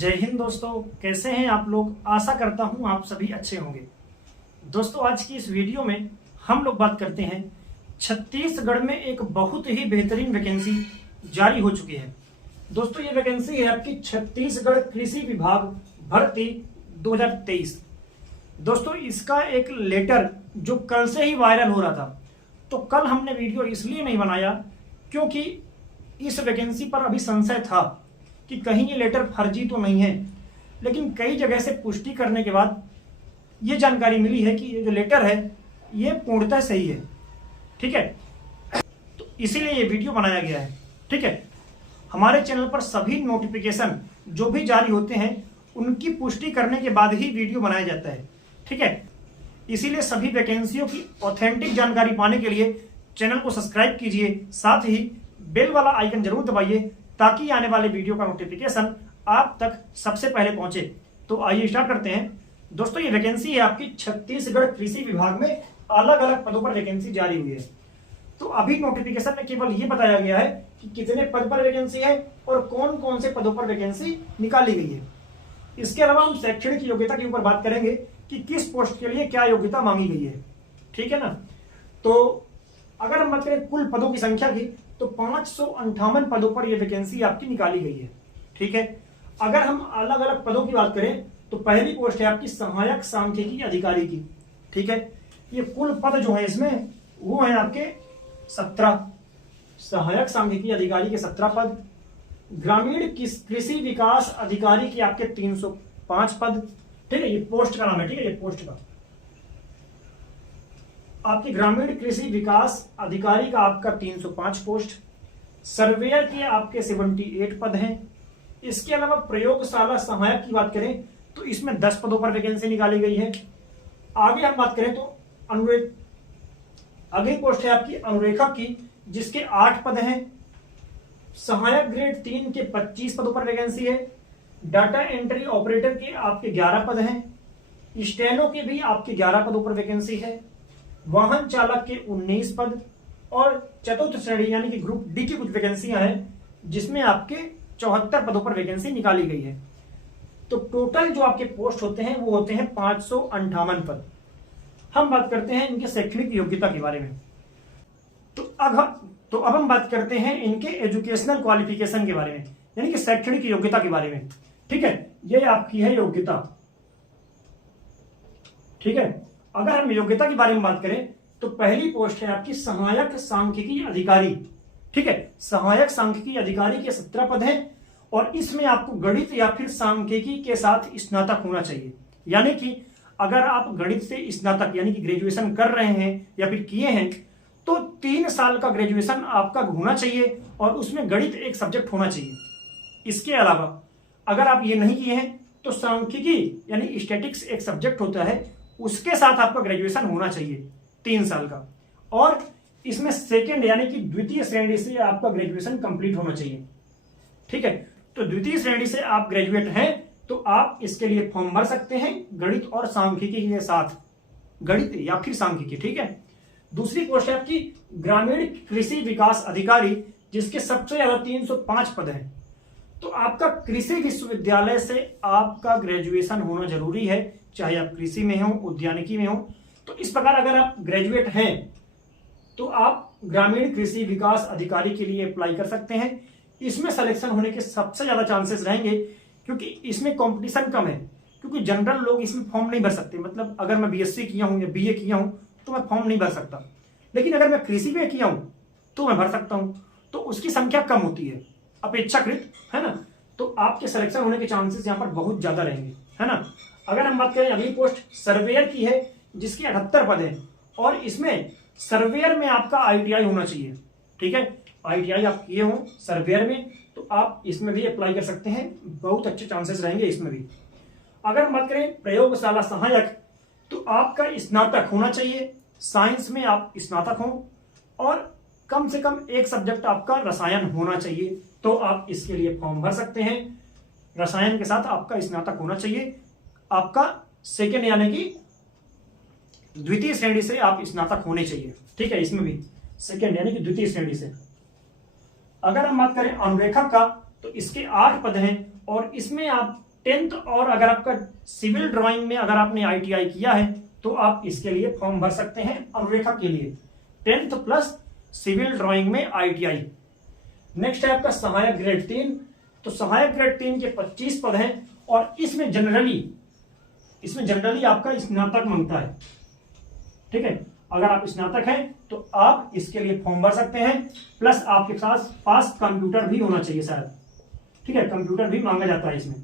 जय हिंद दोस्तों, कैसे हैं आप लोग। आशा करता हूं आप सभी अच्छे होंगे। दोस्तों, आज की इस वीडियो में हम लोग बात करते हैं छत्तीसगढ़ में एक बहुत ही बेहतरीन वैकेंसी जारी हो चुकी है। दोस्तों, ये वैकेंसी है आपकी छत्तीसगढ़ कृषि विभाग भर्ती 2023। दोस्तों, इसका एक लेटर जो कल से ही वायरल हो रहा था, तो कल हमने वीडियो इसलिए नहीं बनाया क्योंकि इस वैकेंसी पर अभी संशय था कि कहीं ये लेटर फर्जी तो नहीं है। लेकिन कई जगह से पुष्टि करने के बाद ये जानकारी मिली है कि ये जो लेटर है ये पूर्णतः सही है। ठीक है, तो इसीलिए ये वीडियो बनाया गया है। ठीक है, हमारे चैनल पर सभी नोटिफिकेशन जो भी जारी होते हैं उनकी पुष्टि करने के बाद ही वीडियो बनाया जाता है। ठीक है, इसीलिए सभी वैकेंसियों की ऑथेंटिक जानकारी पाने के लिए चैनल को सब्सक्राइब कीजिए, साथ ही बेल वाला आइकन जरूर दबाइए ताकि आने वाले वीडियो का नोटिफिकेशन आप तक सबसे पहले पहुंचे। तो आइए स्टार्ट करते हैं। दोस्तों, ये वैकेंसी है आपकी छत्तीसगढ़ कृषि विभाग में अलग अलग पदों पर वैकेंसी जारी हुई है। तो अभी नोटिफिकेशन में केवल ये बताया गया है कि कितने पद पर वैकेंसी है और कौन कौन से पदों पर वैकेंसी निकाली गई है। इसके अलावा हम शैक्षणिक योग्यता के ऊपर बात करेंगे कि किस पोस्ट के लिए क्या योग्यता मांगी गई है। ठीक है ना। तो अगर हम बात करें कुल पदों की संख्या की, तो 558 पदों पर यह वैकेंसी आपकी निकाली गई है। ठीक है, अगर हम अलग अलग पदों की बात करें तो पहली पोस्ट है आपकी सहायक सांख्यिकी अधिकारी की। ठीक है, ये कुल पद जो है इसमें वो है आपके 17। सहायक सांख्यिकी अधिकारी के 17 पद, ग्रामीण कृषि विकास अधिकारी के आपके 305 पद। ठीक है, ये पोस्ट का नाम है। ठीक है, ये पोस्ट का आपके ग्रामीण कृषि विकास अधिकारी का आपका 305 पोस्ट, सर्वेयर के आपके 78 पद हैं। इसके अलावा प्रयोगशाला सहायक की बात करें तो इसमें 10 पदों पर वैकेंसी निकाली गई है। आगे हम बात करें तो अगली पोस्ट है आपकी अनुरेखक की, जिसके 8 पद हैं। सहायक ग्रेड 3 के 25 पदों पर वैकेंसी है। डाटा एंट्री ऑपरेटर के आपके 11 पद हैं। स्टेनो के भी आपके 11 पदों पर वैकेंसी है। वाहन चालक के 19 पद और चतुर्थ श्रेणी यानी कि ग्रुप डी की कुछ वैकेंसियां हैं, जिसमें आपके 74 पदों पर वैकेंसी निकाली गई है। तो टोटल जो आपके पोस्ट होते हैं वो होते हैं 558 पद। हम बात करते हैं इनके शैक्षणिक योग्यता के बारे में। तो अब हम बात करते हैं इनके एजुकेशनल क्वालिफिकेशन के बारे में, यानी कि शैक्षणिक योग्यता के बारे में। ठीक है, ये आपकी है योग्यता। ठीक है, अगर हम योग्यता के बारे में बात करें तो पहली पोस्ट है आपकी सहायक सांख्यिकी अधिकारी। ठीक है, सहायक सांख्यिकी अधिकारी के 17 पद हैं और इसमें आपको गणित या फिर सांख्यिकी के साथ स्नातक होना चाहिए। यानी कि अगर आप गणित से स्नातक यानी कि ग्रेजुएशन कर रहे हैं या फिर किए हैं तो 3 साल का ग्रेजुएशन आपका होना चाहिए और उसमें गणित एक सब्जेक्ट होना चाहिए। इसके अलावा अगर आप ये नहीं किए हैं तो सांख्यिकी यानी स्टैटिक्स एक सब्जेक्ट होता है, उसके साथ आपका ग्रेजुएशन होना चाहिए 3 साल का। और इसमें सेकेंड यानी कि द्वितीय श्रेणी से आपका ग्रेजुएशन कंप्लीट होना चाहिए। ठीक है, तो द्वितीय श्रेणी से आप ग्रेजुएट हैं तो आप इसके लिए फॉर्म भर सकते हैं गणित और सांख्यिकी के साथ, गणित या फिर सांख्यिकी। ठीक है, दूसरी पोस्ट है आपकी ग्रामीण कृषि विकास अधिकारी, जिसके सबसे ज्यादा 305 पद हैं। तो आपका कृषि विश्वविद्यालय से आपका ग्रेजुएशन होना जरूरी है, चाहे आप कृषि में हो, उद्यानिकी में हो। तो इस प्रकार अगर आप ग्रेजुएट हैं तो आप ग्रामीण कृषि विकास अधिकारी के लिए अप्लाई कर सकते हैं। इसमें सिलेक्शन होने के सबसे ज्यादा चांसेस रहेंगे क्योंकि इसमें कंपटीशन कम है, क्योंकि जनरल लोग इसमें फॉर्म नहीं भर सकते। मतलब अगर मैं बीएससी किया हूं या बीए किया हूं तो मैं फॉर्म नहीं भर सकता, लेकिन अगर मैं कृषि में किया हूं तो मैं भर सकता हूं। तो उसकी संख्या कम होती है अपेक्षाकृत, है ना। तो आपके सिलेक्शन होने के चांसेस यहाँ पर बहुत ज्यादा रहेंगे, है ना। अगर हम बात करें अगली पोस्ट सर्वेयर की है, जिसके 78 पद हैं और इसमें सर्वेयर में आपका आईटीआई होना चाहिए। ठीक है, आईटीआई आप किए हो सर्वेयर में तो आप इसमें भी अप्लाई कर सकते हैं, बहुत अच्छे चांसेस रहेंगे इसमें भी। अगर हम बात करें प्रयोगशाला सहायक, तो आपका स्नातक होना चाहिए, साइंस में आप स्नातक हो और कम से कम एक सब्जेक्ट आपका रसायन होना चाहिए, तो आप इसके लिए फॉर्म भर सकते हैं। रसायन के साथ आपका स्नातक होना चाहिए। आपका सेकेंड यानी कि द्वितीय श्रेणी से आप स्नातक होने चाहिए। ठीक है, इसमें भी सेकेंड यानी कि द्वितीय श्रेणी से। अगर हम बात करें अनुरेखक का तो इसके 8 पद हैं और इसमें आप 10th और अगर आपका सिविल ड्राइंग में अगर आपने ITI किया है तो आप इसके लिए फॉर्म भर सकते हैं अनुरेखा के लिए, 10th प्लस सिविल ड्राइंग में ITI। नेक्स्ट है आपका सहायक ग्रेड 3। तो सहायक ग्रेड 3 के 25 पद हैं और इसमें जनरली आपका स्नातक मांगता है। ठीक है, अगर आप स्नातक हैं तो आप इसके लिए फॉर्म भर सकते हैं, प्लस आपके पास कंप्यूटर भी होना चाहिए शायद। ठीक है, कंप्यूटर भी मांगा जाता है इसमें।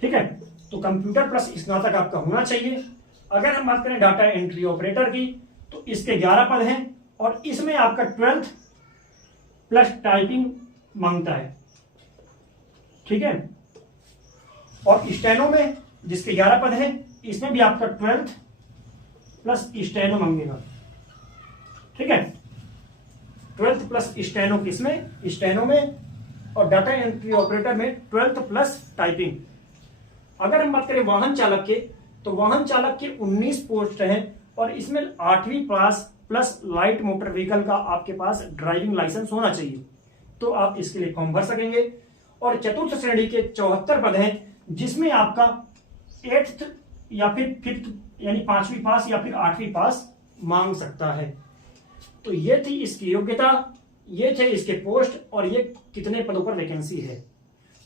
ठीक है, तो कंप्यूटर प्लस स्नातक आपका होना चाहिए। अगर हम बात करें डाटा एंट्री ऑपरेटर की तो इसके 11 पद हैं और इसमें आपका 12th प्लस टाइपिंग मांगता है। ठीक है, और स्टेनो में जिसके 11 पद हैं इसमें भी आपका 12th प्लस स्टेनो मांगेगा। ठीक है, 12th प्लस स्टेनो किसमें, स्टेनो में, और डाटा एंट्री ऑपरेटर में 12th प्लस टाइपिंग। अगर हम बात करें वाहन चालक के तो वाहन चालक के 19 पोस्ट हैं और इसमें 8वीं पास प्लस लाइट मोटर व्हीकल का आपके पास ड्राइविंग लाइसेंस होना चाहिए, तो आप इसके लिए फॉर्म भर सकेंगे। और चतुर्थ श्रेणी के 74 पद हैं जिसमें आपका 8th या फिर 5th यानी 5वीं पास या फिर 8वीं पास मांग सकता है। तो ये थी इसकी योग्यता, ये थे इसके पोस्ट और ये कितने पदों पर वैकेंसी है।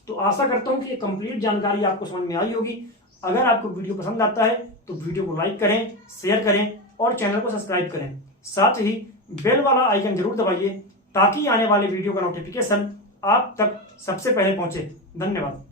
तो आशा करता हूं कि ये कंप्लीट जानकारी आपको समझ में आई होगी। अगर आपको वीडियो पसंद आता है तो वीडियो को लाइक करें, शेयर करें और चैनल को सब्सक्राइब करें। साथ ही बेल वाला आइकन जरूर दबाइए ताकि आने वाले वीडियो का नोटिफिकेशन आप तक सबसे पहले पहुंचे। धन्यवाद।